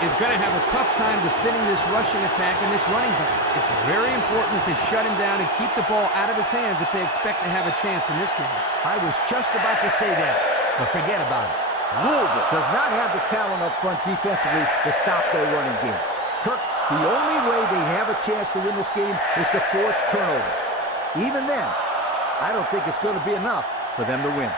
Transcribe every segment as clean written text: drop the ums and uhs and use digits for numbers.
is going to have a tough time defending this rushing attack and this running back. It's very important to shut him down and keep the ball out of his hands if they expect to have a chance in this game. I was just about to say that, but forget about it. Louisville does not have the talent up front defensively to stop their running game. Kirk, the only way they have a chance to win this game is to force turnovers. Even then, I don't think it's going to be enough for them to win.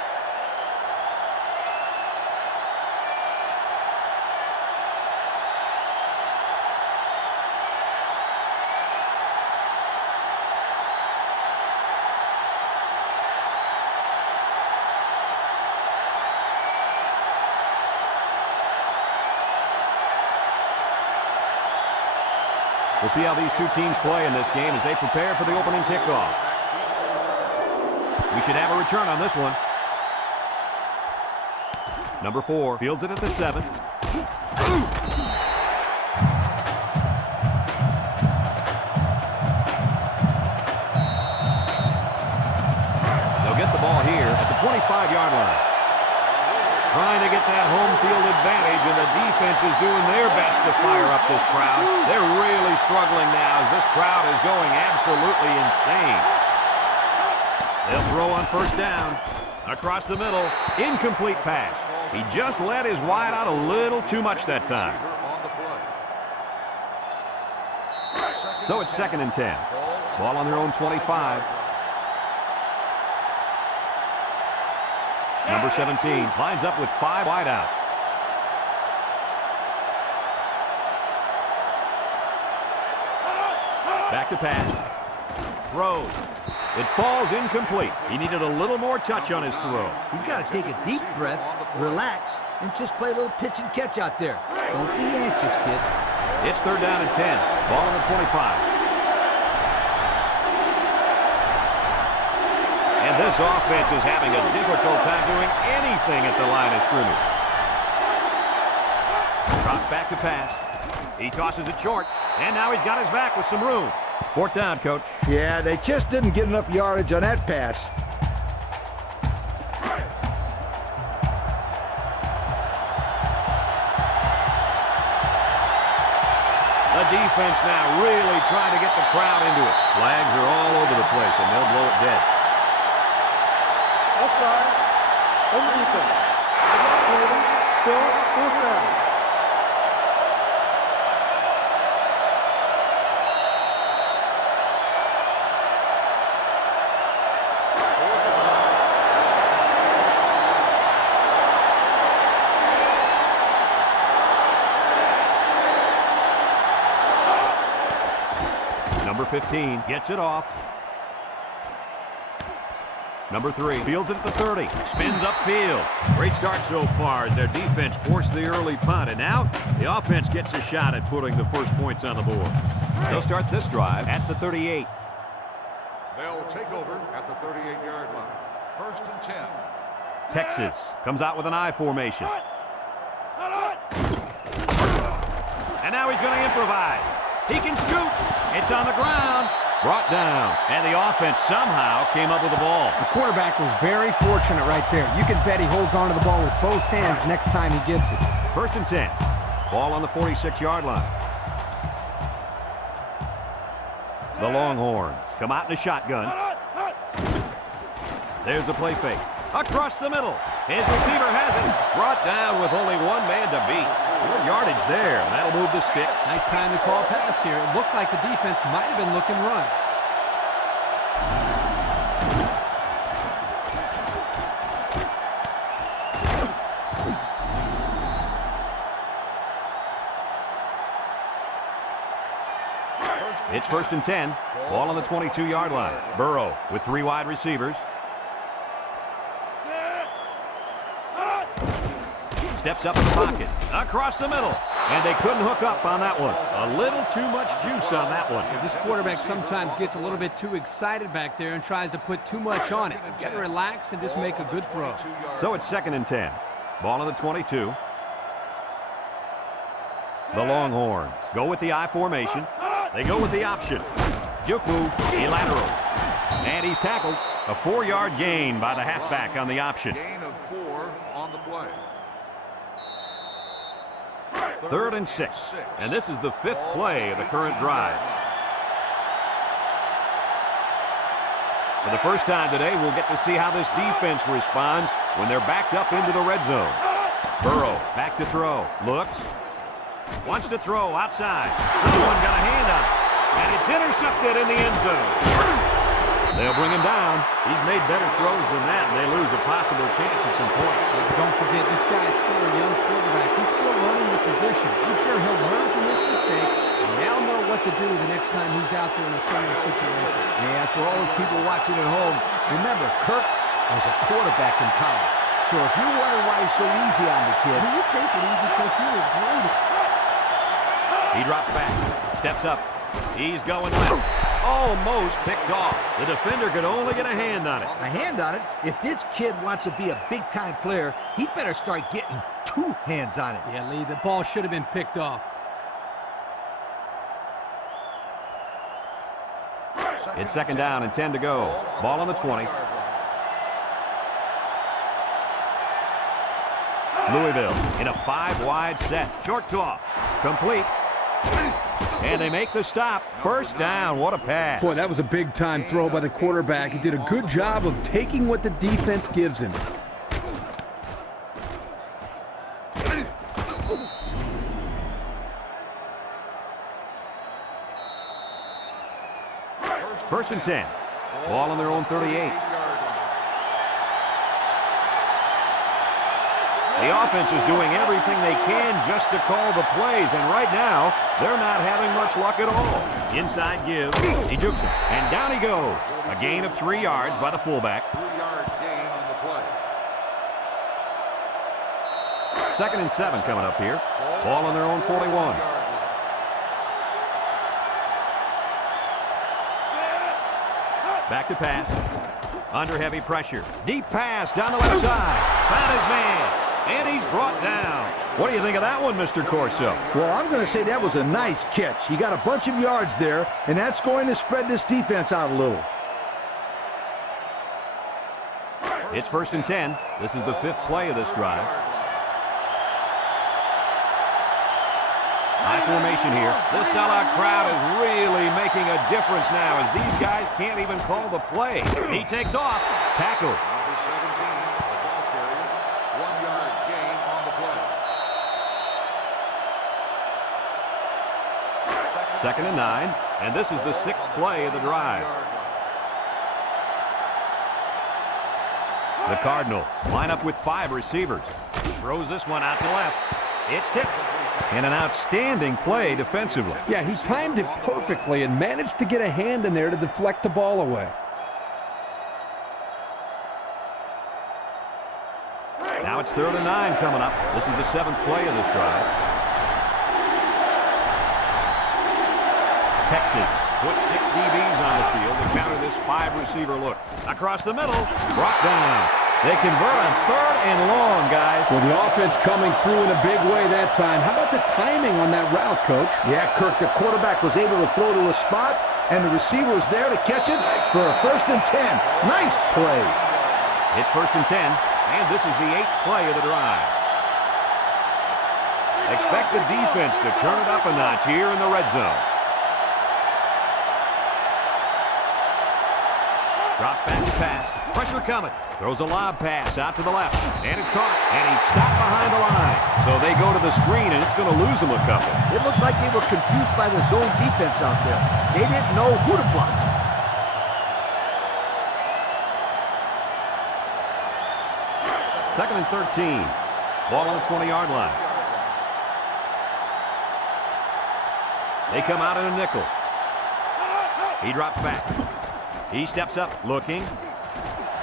We'll see how these two teams play in this game as they prepare for the opening kickoff. We should have a return on this one. Number 4 fields it at the 7. They'll get the ball here at the 25-yard line. Trying to get that home field advantage, and the defense is doing their best to fire up this crowd. They're really struggling now as this crowd is going absolutely insane. They'll throw on first down. Across the middle, incomplete pass. He just let his wide out a little too much that time. So it's 2nd and 10. Ball on their own 25. Number 17 lines up with 5 wide out. Back to pass. Throws. It falls incomplete. He needed a little more touch on his throw. He's got to take a deep breath, relax, and just play a little pitch and catch out there. Don't be anxious, kid. It's 3rd down and 10. Ball on the 25. And this offense is having a difficult time doing anything at the line of scrimmage. Drop back to pass. He tosses it short, and now he's got his back with some room. 4th down, Coach. Yeah, they just didn't get enough yardage on that pass. The defense now really trying to get the crowd into it. Flags are all over the place, and they'll blow it dead. Offsides on the defense. Still 4th down. Number 15 gets it off. Number 3 fields it at the 30. Spins upfield. Great start so far as their defense forced the early punt. And now the offense gets a shot at putting the first points on the board. They'll start this drive at the 38. They'll take over at the 38-yard line. 1st and 10. Texas comes out with an I formation. And now he's going to improvise. He can scoot. It's on the ground. Brought down, and the offense somehow came up with the ball. The quarterback was very fortunate right there. You can bet he holds on to the ball with both hands next time he gets it. 1st and 10. Ball on the 46-yard line. The Longhorns come out in a shotgun. There's the play fake. Across the middle. His receiver has it. Brought down with only one man to beat. Good yardage there. That'll move the sticks. Nice time to call pass here. It looked like the defense might have been looking run. It's 1st and 10. Ball on the 22-yard line. Burrow with 3 wide receivers. Steps up in the pocket. Across the middle. And they couldn't hook up on that one. A little too much juice on that one. This quarterback sometimes gets a little bit too excited back there and tries to put too much on it. You've got to relax and just make a good throw. So it's 2nd and 10. Ball on the 22. The Longhorns go with the I formation. They go with the option. Juku, a lateral. And he's tackled. A 4-yard gain by the halfback on the option. Gain of 4 on the play. 3rd and 6. And this is the 5th play of the current drive. For the first time today, we'll get to see how this defense responds when they're backed up into the red zone. Burrow back to throw. Looks. Wants to throw outside. Someone got a hand on it. And it's intercepted in the end zone. They'll bring him down. He's made better throws than that, and they lose a possible chance at some points. Don't forget, this guy is still a young quarterback. He's still learning the position. I'm sure he'll learn from this mistake and now know what to do the next time he's out there in a similar situation. Yeah, for all those people watching at home, remember, Kirk was a quarterback in college. So if you're wondering why he's so easy on the kid, You take it easy because you were great. He drops back, steps up. He's going left. Almost picked off. The defender could only get a hand on it. a hand on it. If this kid wants to be a big-time player, he better start getting 2 hands on it. Yeah, Lee, the ball should have been picked off. It's 2nd down and 10 to go. Ball on the 20. Louisville in a 5-wide set. Short toss. Complete. And they make the stop. 1st down. What a pass. Boy, that was a big-time throw by the quarterback. He did a good job of taking what the defense gives him. First and 10. Ball on their own 38. The offense is doing everything they can just to call the plays, and right now, they're not having much luck at all. Inside give. He jukes him, and down he goes. A gain of 3 yards by the fullback. 3-yard gain on the play. 2nd and 7 coming up here. Ball on their own 41. Back to pass. Under heavy pressure. Deep pass down the left side. Found his man. And he's brought down. What do you think of that one, Mr. Corso? Well, I'm going to say that was a nice catch. He got a bunch of yards there, and that's going to spread this defense out a little. It's 1st and 10. This is the 5th play of this drive. High formation here. This sellout crowd is really making a difference now as these guys can't even call the play. He takes off. Tackle. Number 17, the ball carrier. 1-yard gain on the play. 2nd and 9. And this is the 6th play of the drive. The Cardinals line up with 5 receivers. Throws this one out to left. It's tipped. And an outstanding play defensively. Yeah, he timed it perfectly and managed to get a hand in there to deflect the ball away. Now it's 3rd and 9 coming up. This is the 7th play of this drive. Texas puts 6 DBs on the field to counter this 5-receiver look. Across the middle, brought down. They convert on 3rd and long, guys. Well, the offense coming through in a big way that time. How about the timing on that route, Coach? Yeah, Kirk, the quarterback was able to throw to a spot, and the receiver was there to catch it for a 1st and 10. Nice play. It's 1st and 10, and this is the 8th play of the drive. Expect the defense to turn it up a notch here in the red zone. Drop back to pass. Pressure coming. Throws a lob pass out to the left. And it's caught. And he's stopped behind the line. So they go to the screen, and it's going to lose him a couple. It looked like they were confused by the zone defense out there. They didn't know who to block. Second and 13. Ball on the 20-yard line. They come out in a nickel. He drops back. He steps up, looking.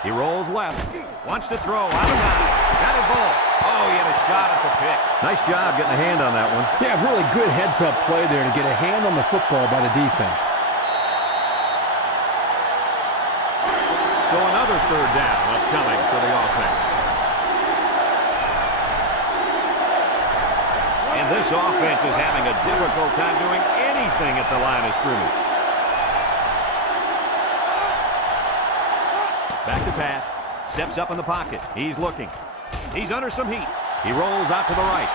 He rolls left. Wants to throw. Out of bounds. Got it ball. Oh, he had a shot at the pick. Nice job getting a hand on that one. Yeah, really good heads-up play there to get a hand on the football by the defense. So another 3rd down upcoming for the offense. And this offense is having a difficult time doing anything at the line of scrimmage. Back to pass. Steps up in the pocket. He's looking. He's under some heat. He rolls out to the right.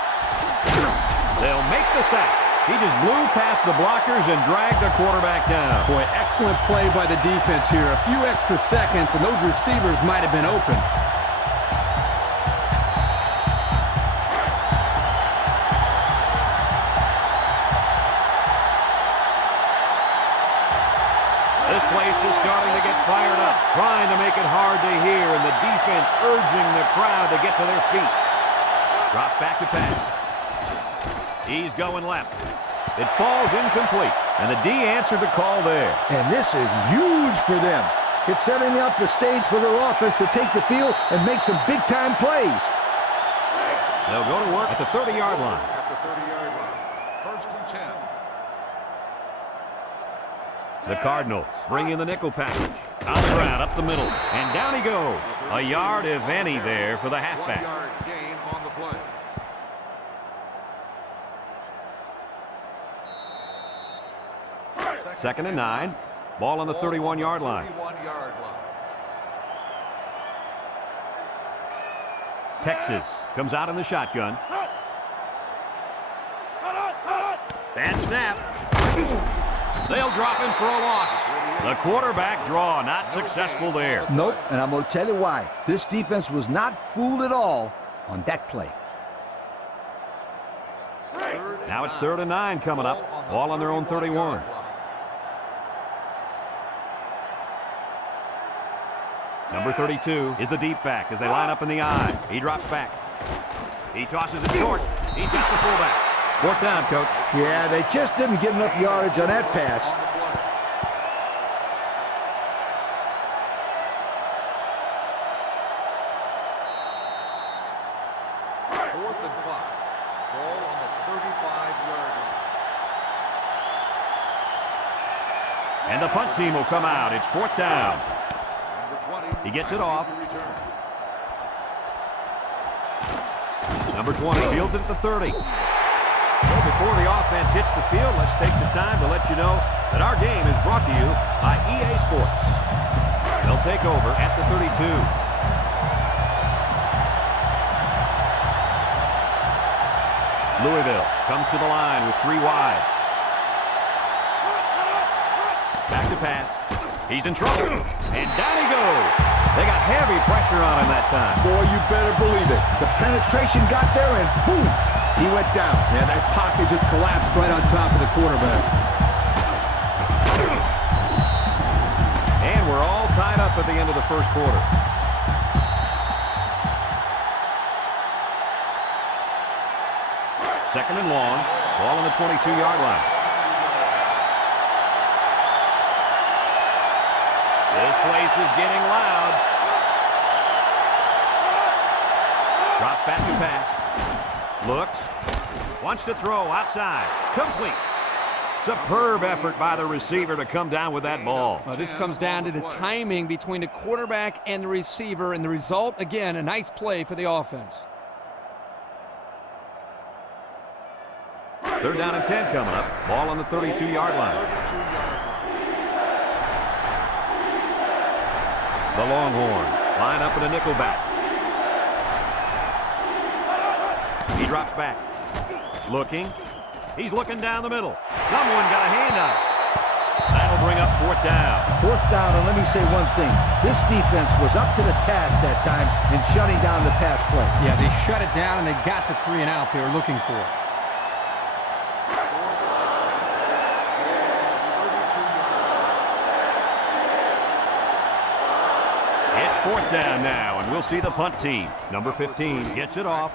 They'll make the sack. He just blew past the blockers and dragged the quarterback down. Boy, excellent play by the defense here. A few extra seconds, and those receivers might have been open. This place is starting to get fired up, trying to make it hard to hear, and the defense urging the crowd to get to their feet. Drop back to pass. He's going left. It falls incomplete, and the D answered the call there. And this is huge for them. It's setting up the stage for their offense to take the field and make some big-time plays. They'll go to work at the 30-yard line. At the 30-yard line. First and 10. The Cardinals bring in the nickel package. On the ground, up the middle, and down he goes. A yard, if any, there for the halfback. 1 yard gain on the play. Second and 9. Ball on the 31-yard line. 31-yard line. Texas comes out in the shotgun. Bad snap. They'll drop him for a loss. The quarterback draw not successful there. Nope, and I'm going to tell you why. This defense was not fooled at all on that play. Now it's 3rd and 9 coming up. Ball on their own 31. Number 32 is the deep back as they line up in the I. He drops back. He tosses it short. He's got the fullback. 4th down, coach. Yeah, they just didn't get enough yardage on that pass. Fourth and 5. Ball on the 35-yard line. And the punt team will come out. It's 4th down. Number 20. He gets it off. To return. Number 20 fields it at the 30. So before the offense hits the field, let's take the time to let you know that our game is brought to you by EA Sports. They'll take over at the 32. Louisville comes to the line with 3 wide. Back to pass. He's in trouble. And down he goes. They got heavy pressure on him that time. Boy, you better believe it. The penetration got there, and boom, he went down. Yeah, that pocket just collapsed right on top of the quarterback. And we're all tied up at the end of the first quarter. Second and long. Ball on the 22-yard line. This place is getting loud. Drops back to pass. Looks. Wants to throw outside. Complete. Superb effort by the receiver to come down with that ball. Well, this comes down to the timing between the quarterback and the receiver, and the result, again, a nice play for the offense. 3rd down and 10 coming up. Ball on the 32-yard line. The Longhorn line up in a nickel back. He drops back. Looking. He's looking down the middle. Someone got a hand on it. That'll bring up 4th down. 4th down, and let me say one thing. This defense was up to the task that time in shutting down the pass play. Yeah, they shut it down, and they got the 3 and out they were looking for. It's 4th down now, and we'll see the punt team. Number 15 gets it off.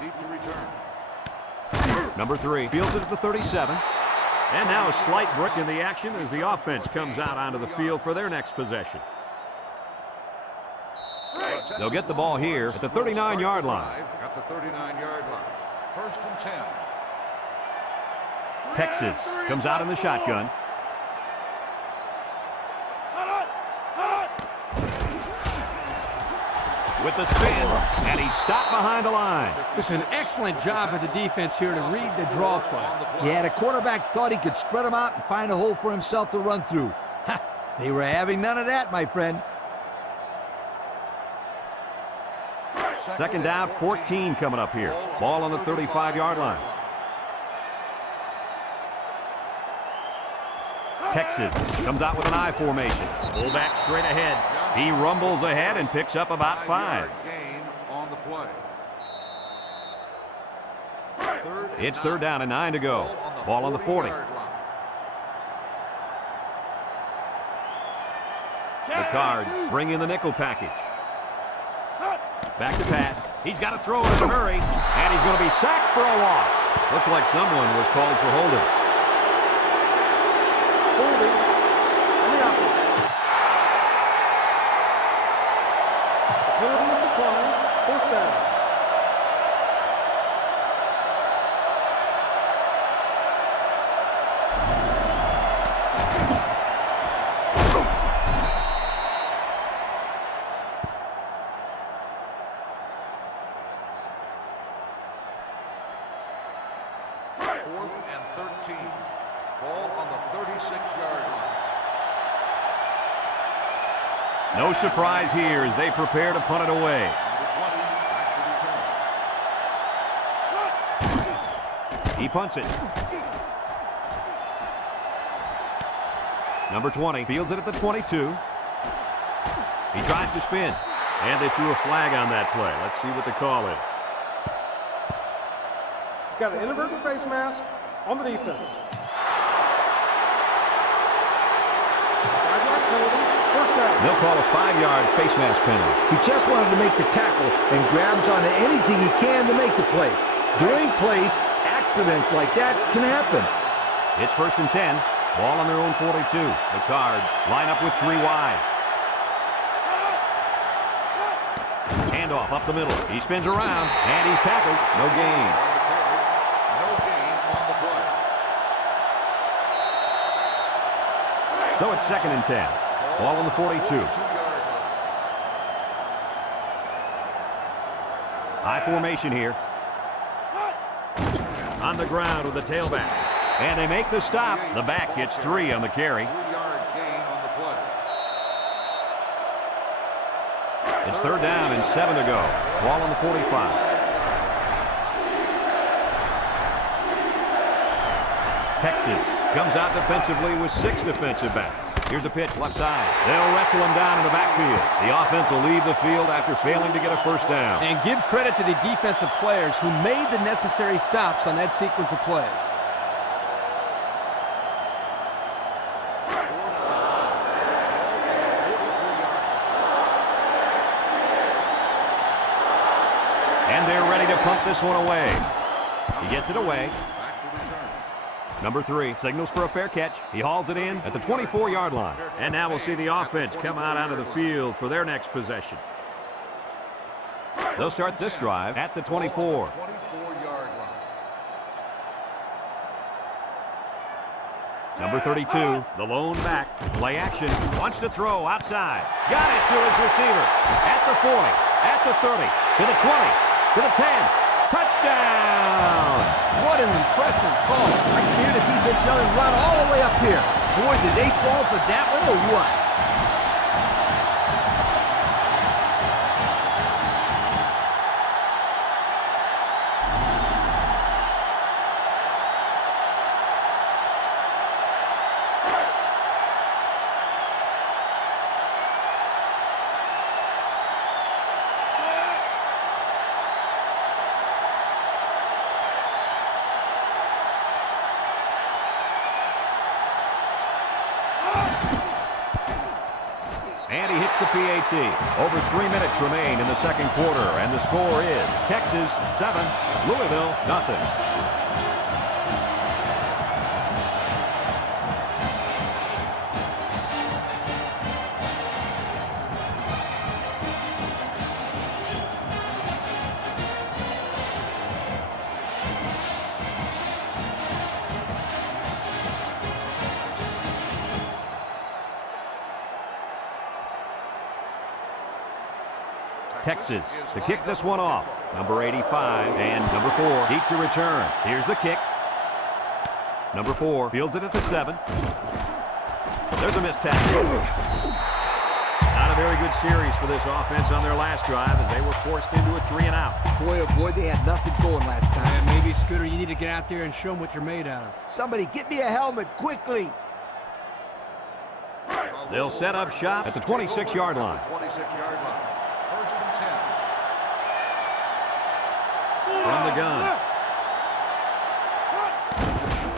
Number 3 fields it at the 37. And now a slight break in the action as the offense comes out onto the field for their next possession. They'll get the ball here at the 39-yard line. At the 39-yard line. First and 10. Texas comes out in the shotgun. With the spin, and he's stopped behind the line. It's an excellent job of the defense here to read the draw play. Yeah, the quarterback thought he could spread them out and find a hole for himself to run through. Ha! They were having none of that, my friend. Second down, 14 coming up here. Ball on the 35-yard line. Texas comes out with an I formation. Fullback straight ahead. He rumbles ahead and picks up about 5. Gain on the play. It's third down and 9 to go. Ball on the 40. The Cards bring in the nickel package. Back to pass. He's got to throw it in a hurry, and he's going to be sacked for a loss. Looks like someone was called for holding. Holding on the offense. The penalty is declined. Fourth down. No surprise here as they prepare to punt it away. He punts it. Number 20 fields it at the 22. He tries to spin. And they threw a flag on that play. Let's see what the call is. Got an inadvertent face mask on the defense. 5-yard penalty. First down. They'll call a 5-yard face mask penalty. He just wanted to make the tackle and grabs onto anything he can to make the play. During plays, accidents like that can happen. It's first and 10. Ball on their own 42. The Cards line up with 3 wide. Handoff up the middle. He spins around, and he's tackled. No gain. No gain on the play. So it's second and 10. Ball on the 42. High formation here. On the ground with the tailback. And they make the stop. The back gets 3 on the carry. 3-yard gain on the play. It's third down and 7 to go. Ball on the 45. Texas comes out defensively with 6 defensive backs. Here's a pitch left side. They'll wrestle him down in the backfield. The offense will leave the field after failing to get a first down. And give credit to the defensive players who made the necessary stops on that sequence of plays. And they're ready to pump this one away. He gets it away. Number 3 signals for a fair catch. He hauls it in at the 24-yard line. And now we'll see the offense come out onto the field for their next possession. They'll start this drive at the 24. 24-yard line. Number 32, the lone back. Play action. Wants to throw outside. Got it to his receiver. At the 40, at the 30, to the 20, to the 10. Touchdown! What an impressive call. I can hear the defense yelling, run all the way up here. Boy, did they fall for that one or what? And he hits the PAT. Over 3 minutes remain in the second quarter, and the score is Texas 7, Louisville nothing. Texas to kick this one off. Number 85 and number 4 deep to return. Here's the kick. Number 4 fields it at the 7. There's a missed tackle. Not a very good series for this offense on their last drive as they were forced into a 3-and-out. Boy, oh boy, they had nothing going last time. Yeah, maybe, Scooter, you need to get out there and show them what you're made out of. Somebody get me a helmet quickly. They'll set up shop at the 26-yard line. 26-yard line. First and 10. From the gun.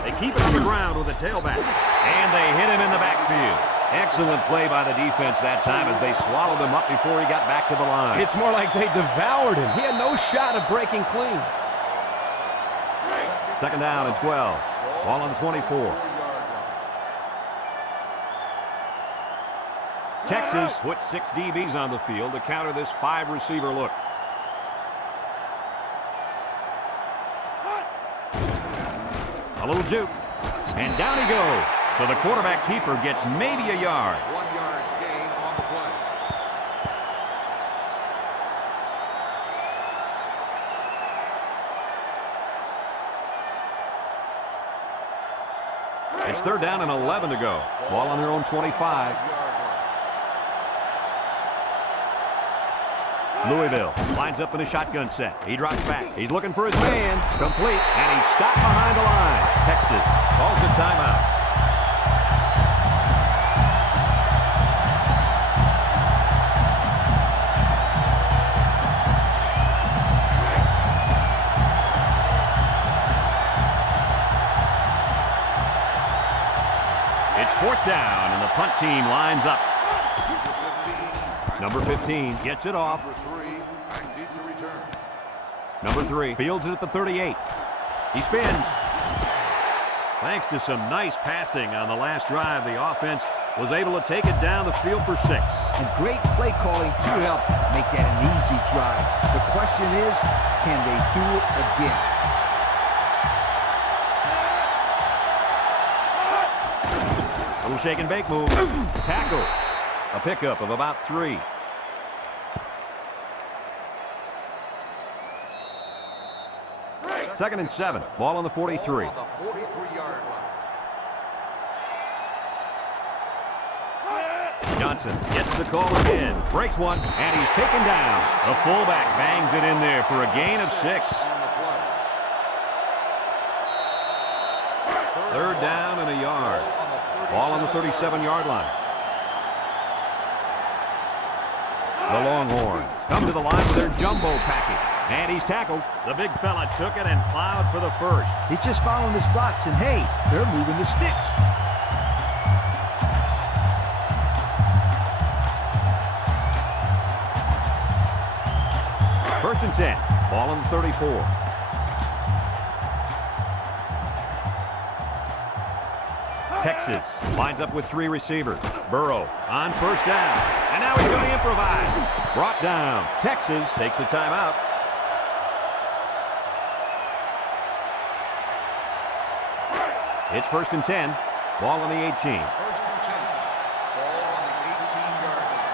They keep it on the ground with the tailback. And they hit him in the backfield. Excellent play by the defense that time as they swallowed him up before he got back to the line. It's more like they devoured him. He had no shot of breaking clean. Second down and 12. Ball on the 24. Texas puts 6 DBs on the field to counter this 5-receiver look. A little juke. And down he goes. So the quarterback keeper gets maybe a yard. 1-yard gain on the play. It's third down and 11 to go. Ball on their own 25. Louisville lines up in a shotgun set. He drops back. He's looking for his man. Complete. And he's stopped behind the line. Texas calls a timeout. It's fourth down, and the punt team lines up. Number 15 gets it off. Number 3, back deep to return. Number 3 fields it at the 38. He spins. Thanks to some nice passing on the last drive, the offense was able to take it down the field for 6. And great play calling to help make that an easy drive. The question is, can they do it again? Little shake and bake move. Tackle. A pickup of about 3. Second and 7. Ball on the 43. On the 43-yard line. Johnson gets the call again. Breaks one, and he's taken down. The fullback bangs it in there for a gain of 6. On the play. Third down and a yard. Ball on the 37-yard line. The Longhorns come to the line with their jumbo package. And he's tackled. The big fella took it and plowed for the first. He's just following his blocks, and hey, they're moving the sticks. First and 10. Ball on the 34. Texas lines up with 3 receivers. Burrow on first down. And now he's going to improvise. Brought down. Texas takes a timeout. It's first and 10. Ball on the 18. First and 10. Ball on the 18-yard line.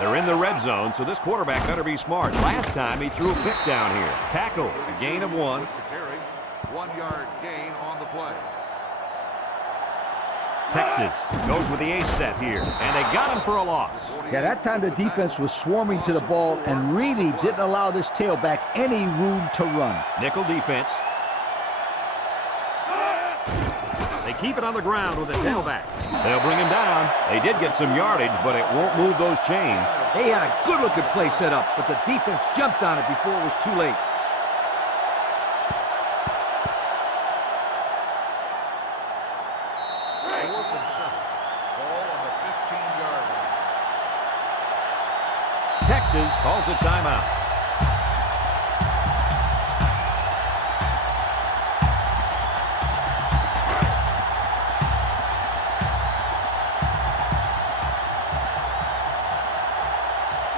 They're in the red zone, so this quarterback better be smart. Last time he threw a pick down here. Tackle. A gain of 1. With the carry. 1-yard gain on the play. Texas goes with the ace set here, and they got him for a loss. Yeah, that time the defense was swarming to the ball and really didn't allow this tailback any room to run. Nickel defense. They keep it on the ground with the tailback. They'll bring him down. They did get some yardage, but it won't move those chains. They had a good-looking play set up, but the defense jumped on it before it was too late. Fourth and 7. Ball on the 15-yard line. Texas calls a timeout.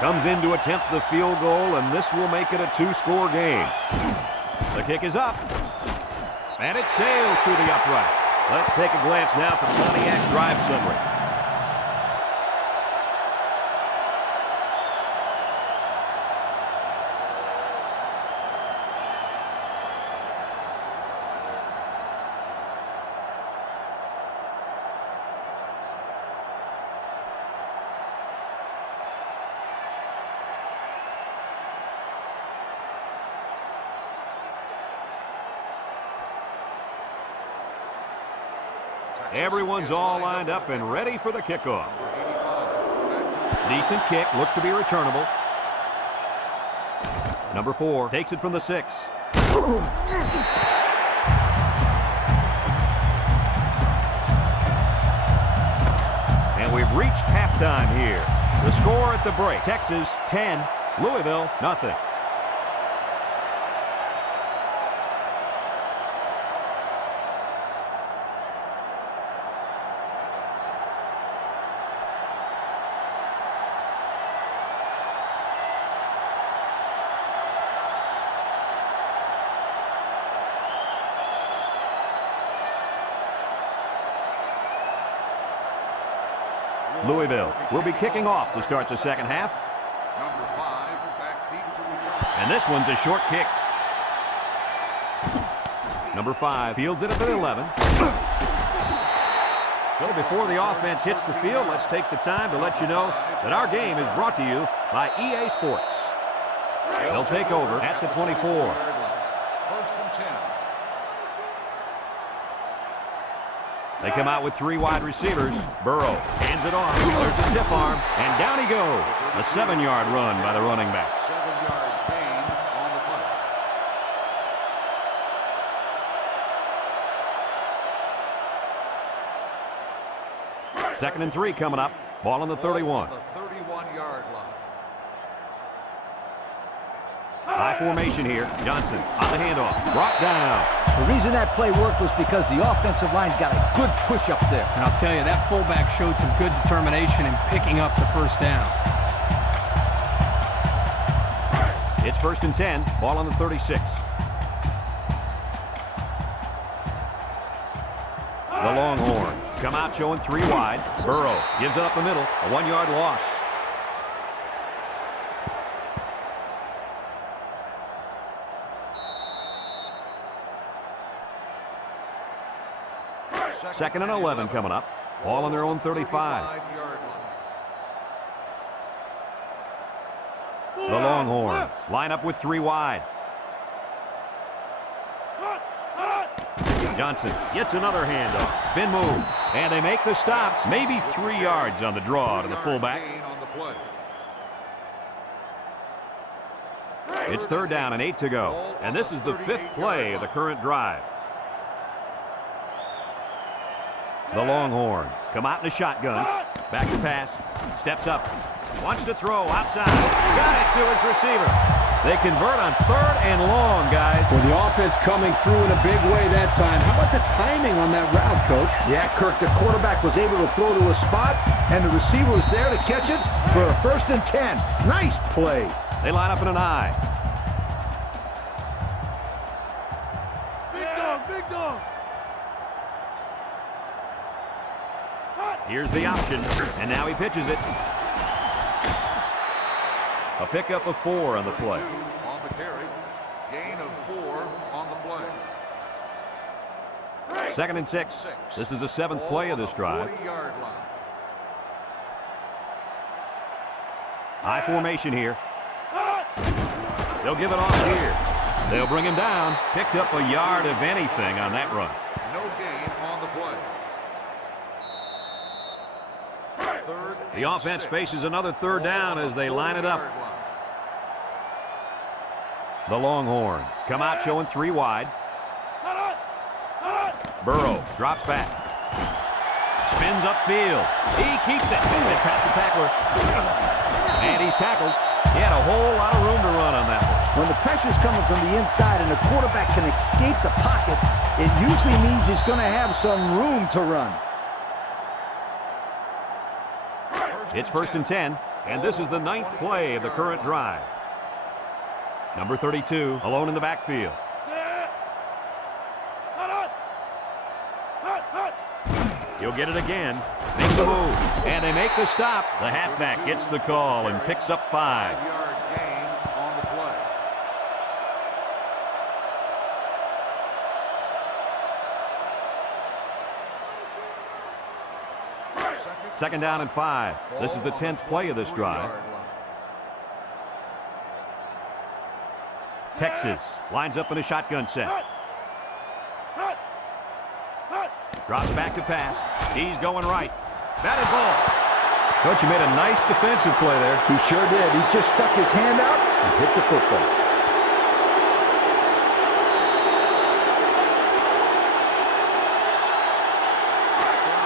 Comes in to attempt the field goal, and this will make it a 2-score game. The kick is up, and it sails through the uprights. Let's take a glance now at the Pontiac drive summary. Everyone's all lined up and ready for the kickoff. Decent kick, looks to be returnable. Number 4 takes it from the 6. And we've reached halftime here. The score at the break, Texas 10, Louisville nothing. Louisville will be kicking off to start the second half. Number 5 back deep to return. And this one's a short kick. Number 5 fields it at the 11. So before the offense hits the field, let's take the time to let you know that our game is brought to you by EA Sports. They'll take over at the 24. First and 10. They come out with 3 wide receivers. Burrow hands it off. There's a stiff arm, and down he goes. A 7-yard run by the running back. 7-yard gain on the play. Second and 3 coming up. Ball on the 31. On the 31-yard line. High formation here. Johnson on the handoff. Brought down. The reason that play worked was because the offensive line's got a good push up there. And I'll tell you, that fullback showed some good determination in picking up the first down. It's first and 10. Ball on the 36. The Longhorns come out showing 3 wide. Burrow gives it up the middle. A 1-yard loss. Second and 11 coming up. Ball on their own 35. The Longhorns line up with 3 wide. Johnson gets another handoff. Spin move. And they make the stops. Maybe 3 yards on the draw to the fullback. It's third down and 8 to go. And this is the 5th play of the current drive. The Longhorns come out in a shotgun. Back to pass. Steps up. Wants to throw outside. Got it to his receiver. They convert on 3rd and long, guys. Well, the offense coming through in a big way that time. How about the timing on that route, Coach? Yeah, Kirk, the quarterback was able to throw to a spot, and the receiver was there to catch it for a first and 10. Nice play. They line up in an I. Big dog, big dog. Here's the option, and now he pitches it. A pickup of 4 on the play. On the carry. Gain of 4 on the play. Second and 6. This is the 7th play of this drive. 40-yard line. High formation here. They'll give it off here. They'll bring him down. Picked up a yard of anything on that run. No gain on the play. The offense faces another 3rd down as they line it up. The Longhorns come out showing 3 wide. Burrow drops back. Spins upfield. He keeps it. They pass the tackler. And he's tackled. He had a whole lot of room to run on that one. When the pressure's coming from the inside and the quarterback can escape the pocket, it usually means he's going to have some room to run. It's first and 10, and this is the 9th play of the current drive. Number 32, alone in the backfield. He'll get it again. Makes the move, and they make the stop. The halfback gets the call and picks up 5. 5-yard gain on the play. Second down and 5. This is the 10th play of this drive. Texas lines up in a shotgun set. Drops back to pass. He's going right. Batted ball. Coach, you made a nice defensive play there. He sure did. He just stuck his hand out and hit the football.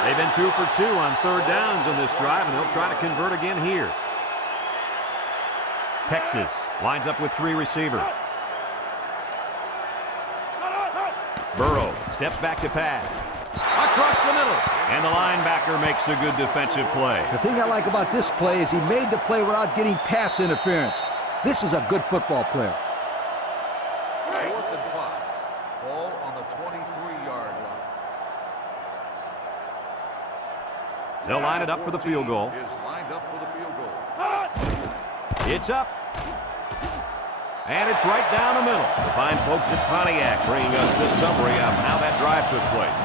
They've been 2 for 2 on third downs in this drive, and they'll try to convert again here. Texas lines up with 3 receivers. Burrow steps back to pass. Across the middle. And the linebacker makes a good defensive play. The thing I like about this play is he made the play without getting pass interference. This is a good football player. 4th and 5. Ball on the 23-yard line. They'll line it up for the field goal. Is lined up for the field goal. It's up. And it's right down the middle. The fine folks at Pontiac bringing us this summary of how that drive took place.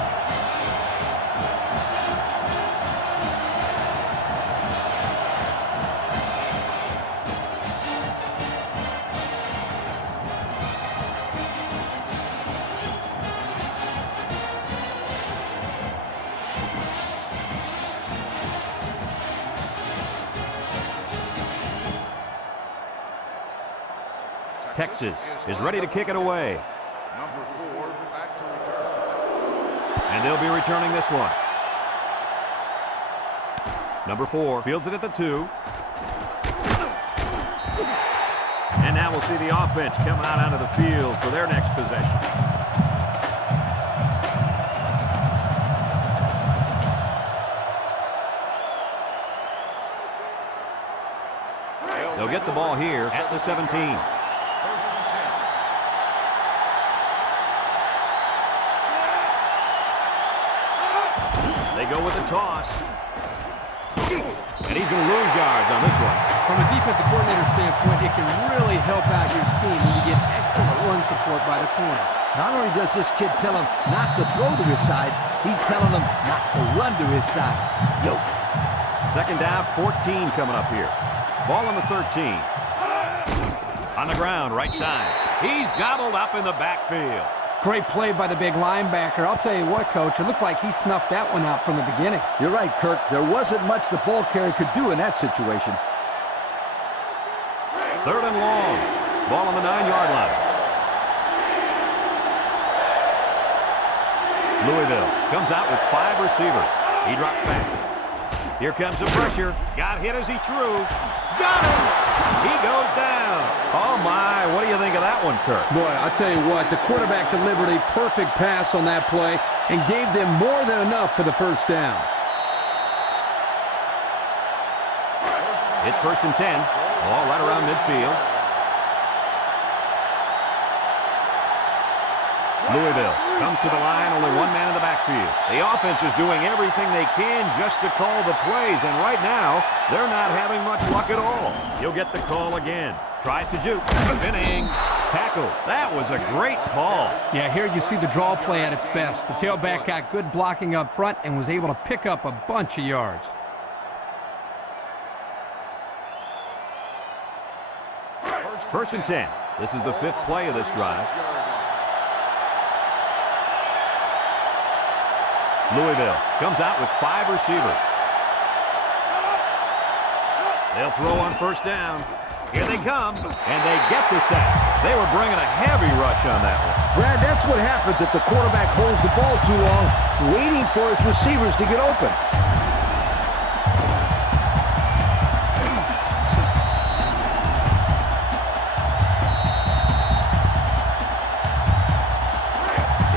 Texas is ready to kick it away. Number 4 back to return. And they'll be returning this one. Number 4 fields it at the 2. And now we'll see the offense come out onto the field for their next possession. They'll get the ball here at the 17. They go with a toss. And he's going to lose yards on this one. From a defensive coordinator standpoint, it can really help out your scheme when you get excellent run support by the corner. Not only does this kid tell him not to throw to his side, he's telling him not to run to his side. Yo. 2nd down, 14 coming up here. Ball on the 13. On the ground, right side. He's gobbled up in the backfield. Great play by the big linebacker. I'll tell you what, Coach, it looked like he snuffed that one out from the beginning. You're right, Kirk. There wasn't much the ball carrier could do in that situation. 3rd and long. Ball on the 9-yard line. Louisville comes out with 5 receivers. He drops back. Here comes the pressure. Got hit as he threw. Got him! He goes down. Oh, my. What do you think of that one, Kirk? Boy, I'll tell you what, the quarterback delivered a perfect pass on that play and gave them more than enough for the first down. It's 1st and 10. Ball right around midfield. Louisville comes to the line, only 1 man in the backfield. The offense is doing everything they can just to call the plays, and right now, they're not having much luck at all. He'll get the call again. Tries to juke. Spinning. Tackle. That was a great call. Yeah, here you see the draw play at its best. The tailback got good blocking up front and was able to pick up a bunch of yards. First and 10. This is the 5th play of this drive. Louisville comes out with 5 receivers. They'll throw on 1st down. Here they come, and they get the sack. They were bringing a heavy rush on that one. Brad, that's what happens if the quarterback holds the ball too long, waiting for his receivers to get open.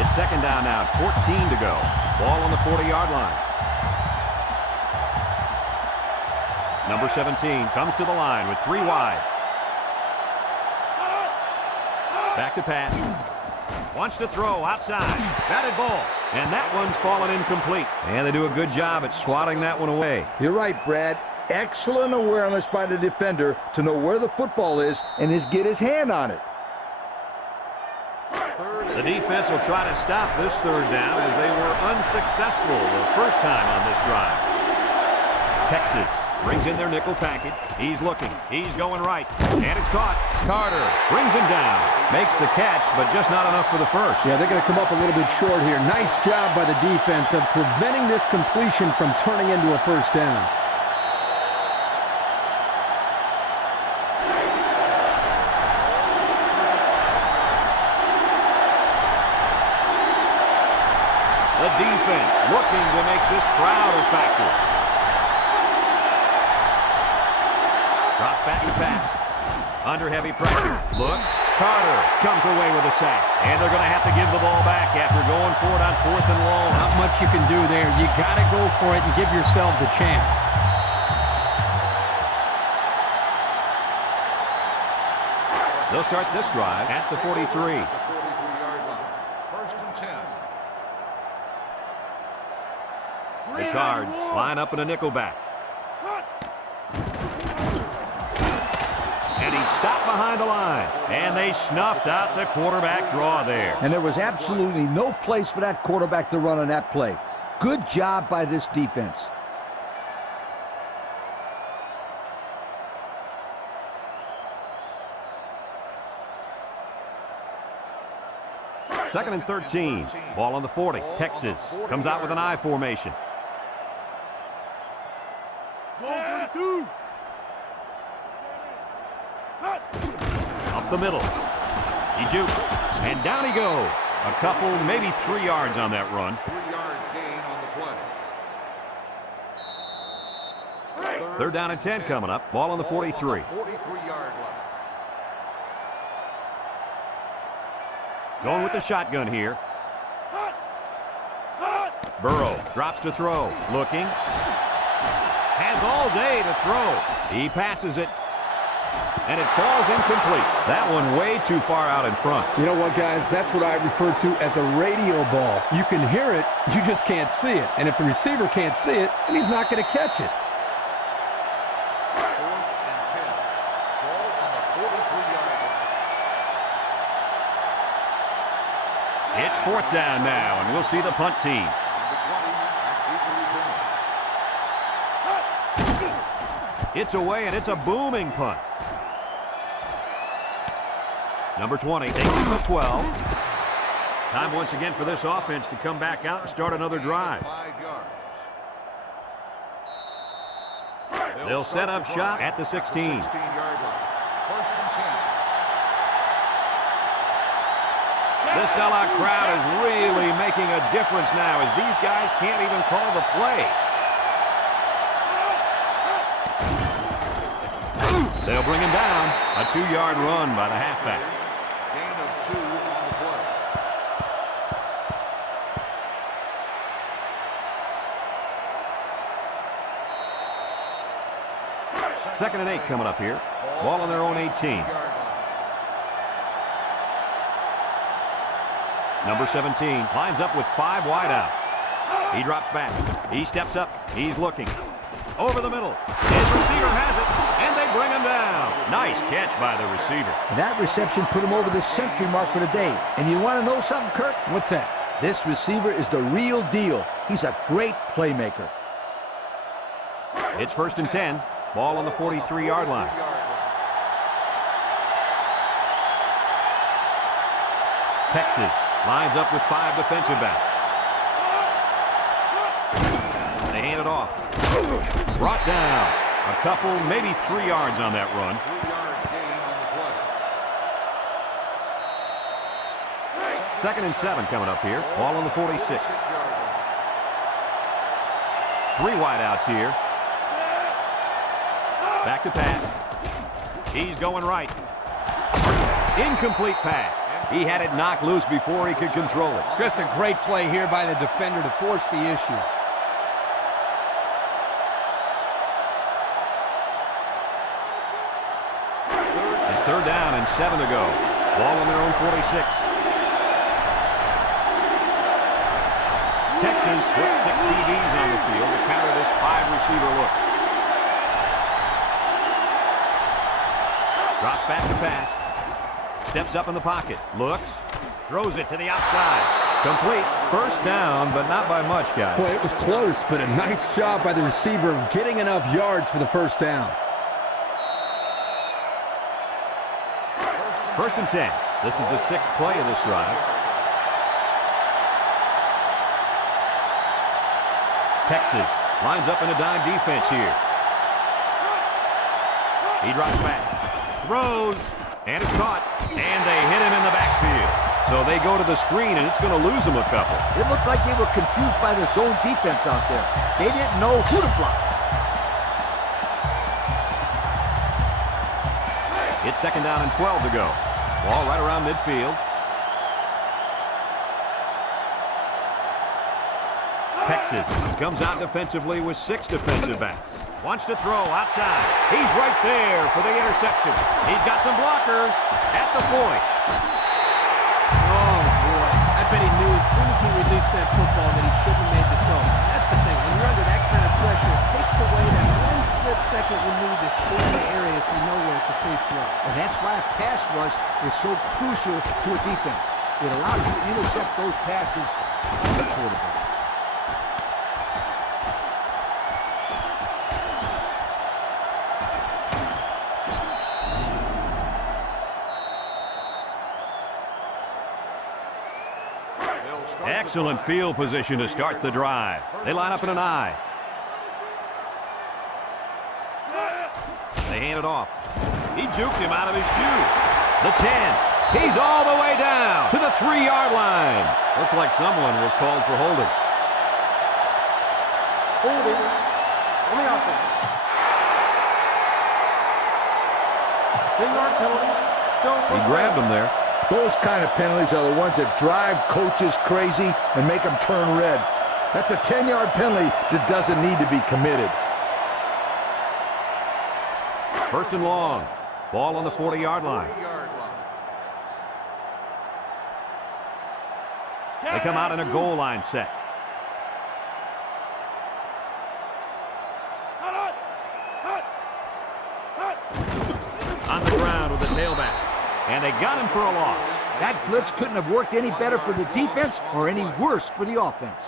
It's 2nd down now, 14 to go. Ball on the 40-yard line. Number 17 comes to the line with 3 wide. Back to pass. Wants to throw outside. Batted ball. And that one's fallen incomplete. And they do a good job at swatting that one away. You're right, Brad. Excellent awareness by the defender to know where the football is and get his hand on it. The defense will try to stop this 3rd down as they were unsuccessful the first time on this drive. Texas Brings in their nickel package. He's looking. He's going right. And it's caught. Carter brings him down. Makes the catch, but just not enough for the first. Yeah, they're going to come up a little bit short here. Nice job by the defense of preventing this completion from turning into a first down. The defense looking to make this crowd a factor. Drops back to pass. Under heavy pressure. Looks. Carter comes away with a sack. And they're going to have to give the ball back after going for it on 4th and long. Not much you can do there. You got to go for it and give yourselves a chance. They'll start this drive at the 43. The 43-yard line. First and 10. The Cards line up in a nickel back. And he stopped behind the line. And they snuffed out the quarterback draw there. And there was absolutely no place for that quarterback to run on that play. Good job by this defense. Second and 13. Ball on the 40. Texas comes out with an I formation. Up the middle. He jukes. And down he goes. A couple, maybe 3 yards on that run. 3-yard gain on the play. Third down and 10 coming up. Ball on the 43. 43-yard line. Going with the shotgun here. Burrow drops to throw. Looking. Has all day to throw. He passes it. And it falls incomplete. That one way too far out in front. You know what, guys? That's what I refer to as a radio ball. You can hear it, you just can't see it. And if the receiver can't see it, then he's not going to catch it. 4th and 10. Ball on the 43-yard line. It's 4th down now, and we'll see the punt team. It's away, and it's a booming punt. Number 20 takes it to 12. Time once again for this offense to come back out and start another drive. 5 yards. They'll set up shop at the 16. 16-yard line. First and 10. This sellout crowd is really making a difference now as these guys can't even call the play. They'll bring him down. A 2-yard run by the halfback. Gain of 2 on the play. Second and 8 coming up here. Ball on their own 18. Number 17 lines up with 5 wide out. He drops back. He steps up. He's looking. Over the middle. His receiver has it. And they bring him down. Nice catch by the receiver. And that reception put him over the century mark for the day. And you want to know something, Kirk? What's that? This receiver is the real deal. He's a great playmaker. It's first and 10. Ball on the 43-yard line. Texas lines up with 5 defensive backs. They hand it off. Brought down. A couple, maybe 3 yards on that run. 3-yard gain on the play. Second and 7 coming up here. Ball on the 46. 3 wide outs here. Back to pass. He's going right. Incomplete pass. He had it knocked loose before he could control it. Just a great play here by the defender to force the issue. It's third down and 7 to go. Ball on their own 46. Texas puts 6 DBs on the field to counter this 5-receiver look. Drops back to pass. Steps up in the pocket. Looks. Throws it to the outside. Complete. First down, but not by much, guys. Boy, it was close, but a nice job by the receiver of getting enough yards for the first down. First and 10. This is the 6th play of this drive. Texas lines up in a dime defense here. He drops back, throws, and it's caught, and they hit him in the backfield. So they go to the screen, and it's going to lose them a couple. It looked like they were confused by the zone defense out there. They didn't know who to block. It's 2nd down and 12 to go. Ball right around midfield. Texas comes out defensively with 6 defensive backs. Wants to throw outside. He's right there for the interception. He's got some blockers at the point. Oh, boy. I bet he knew as soon as he released that football that he shouldn't have made the throw. That's the thing. When you're under that kind of pressure, it takes away that one split second you need to stay in the area so you know where it's a safe throw. And that's why a pass rush is so crucial to a defense. It allows you to intercept those passes to the quarterback. Excellent field position to start the drive. They line up in an I. They hand it off. He juked him out of his shoe. The 10. He's all the way down to the 3-yard line. Looks like someone was called for holding. Holding on the offense. 10-yard penalty. Still He grabbed him there. Those kind of penalties are the ones that drive coaches crazy and make them turn red. That's a 10-yard penalty that doesn't need to be committed. First and long. Ball on the 40-yard line. They come out in a goal line set. On the ground with the tailback. And they got him for a loss. That blitz couldn't have worked any better for the defense or any worse for the offense.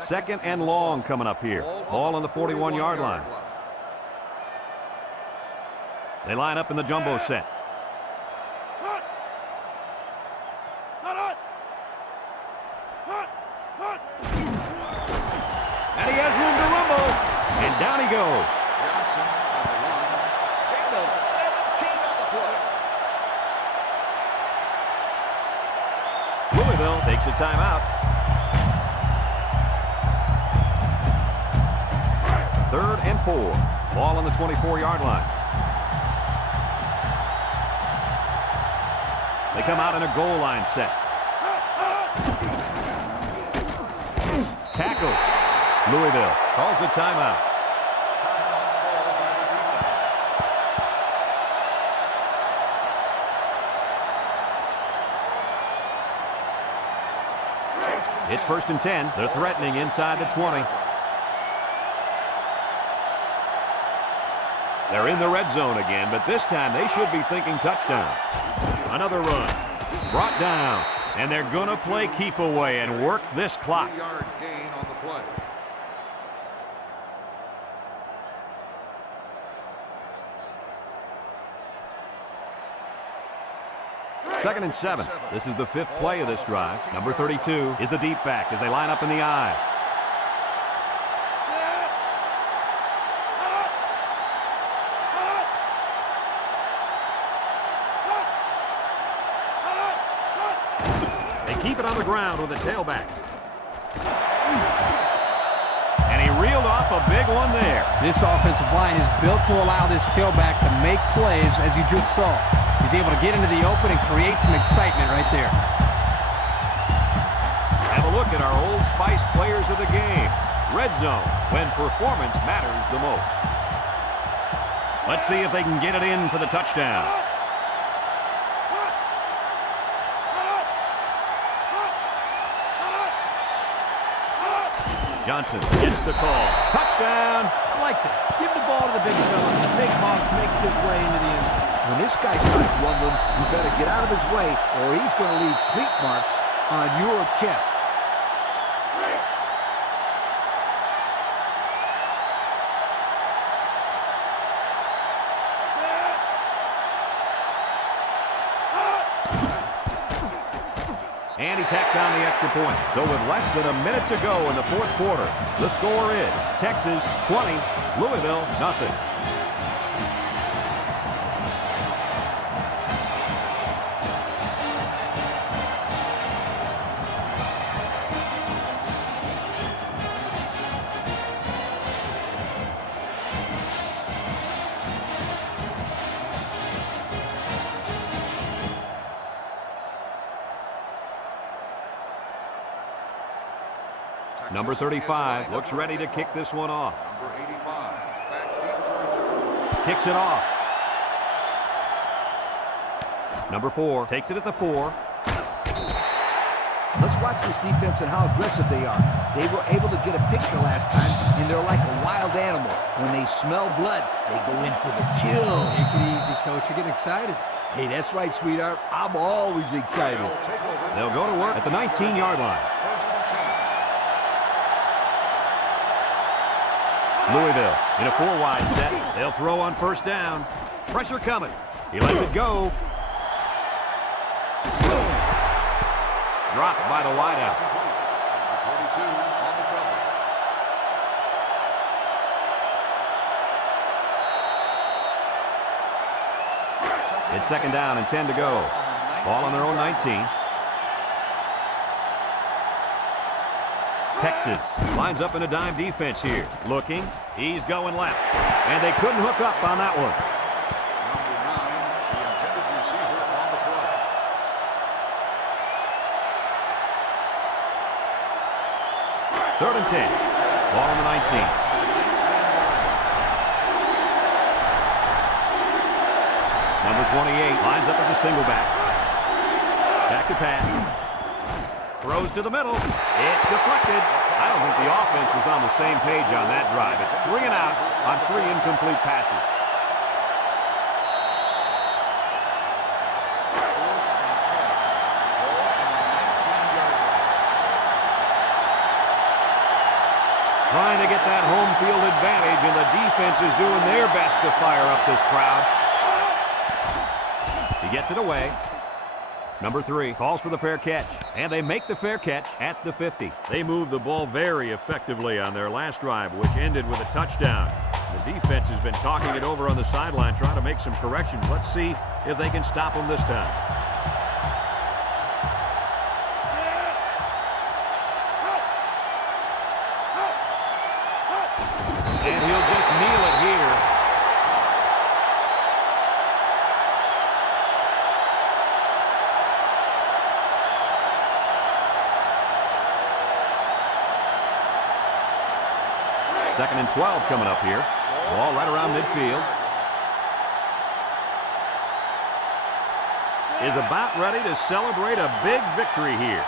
Second and long coming up here. Ball on the 41-yard line. They line up in the jumbo set. And he has room to rumble. And down he goes. Johnson on the line. Gain of 17 on the play. Louisville takes a timeout. 3rd and 4. Ball on the 24-yard line. They come out in a goal line set. Tackle. Louisville calls a timeout. It's 1st and 10. They're threatening inside the 20. They're in the red zone again, but this time they should be thinking touchdown. Another run. Brought down. And they're going to play keep away and work this clock. 3-yard gain on the play. Second and 7. This is the 5th play of this drive. Number 32 is the deep back as they line up in the I. They keep it on the ground with the tailback. And he reeled off a big one there. This offensive line is built to allow this tailback to make plays, as you just saw. He's able to get into the open and create some excitement right there. Have a look at our Old Spice players of the game. Red zone, when performance matters the most. Let's see if they can get it in for the touchdown. Johnson gets the call. Touchdown! I like that. Give the ball to the big fella. The big hoss makes his way into the end zone. When this guy starts rumbling, you better get out of his way or he's going to leave cleat marks on your chest. And he tacks on the extra point. So with less than a minute to go in the fourth quarter, the score is Texas 20, Louisville nothing. Number 35 looks ready to kick this one off. Number 85, back deep to return. Kicks it off. Number 4 takes it at the 4. Let's watch this defense and how aggressive they are. They were able to get a picture last time, and they're like a wild animal. When they smell blood, they go in for the kill. Take it easy, Coach. You're getting excited. Hey, that's right, sweetheart. I'm always excited. They'll take over. They'll go to work at the 19-yard line. First and 10. Louisville in a 4-wide set. They'll throw on first down. Pressure coming. He lets it go. Dropped by the wideout. Number 22 on the cover. It's second down and 10 to go. Ball on their own 19. Texas lines up in a dime defense here. Looking. He's going left. And they couldn't hook up on that one. Number 9, the intended receiver on the play. Third and 10. Ball on the 19. Number 28 lines up as a single back. Back to pass. Throws to the middle. It's deflected. I don't think the offense was on the same page on that drive. It's 3 and out on 3 incomplete passes. Trying to get that home field advantage, and the defense is doing their best to fire up this crowd. He gets it away. Number 3 calls for the fair catch, and they make the fair catch at the 50. They moved the ball very effectively on their last drive, which ended with a touchdown. The defense has been talking it over on the sideline, trying to make some corrections. Let's see if they can stop them this time. And he'll just kneel it here. Second and 12 coming up here. Ball right around midfield. Is about ready to celebrate a big victory here.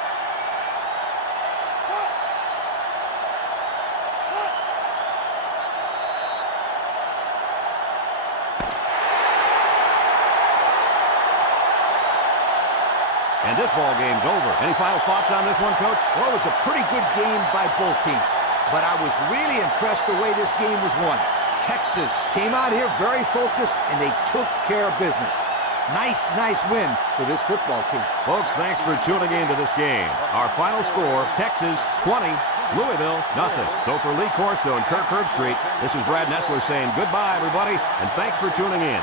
And this ball game's over. Any final thoughts on this one, Coach? Well, it was a pretty good game by both teams, but I was really impressed the way this game was won. Texas came out here very focused, and they took care of business. Nice win for this football team. Folks, thanks for tuning in to this game. Our final score, Texas 20, Louisville nothing. So for Lee Corso and Kirk Herbstreit, this is Brad Nessler saying goodbye, everybody, and thanks for tuning in.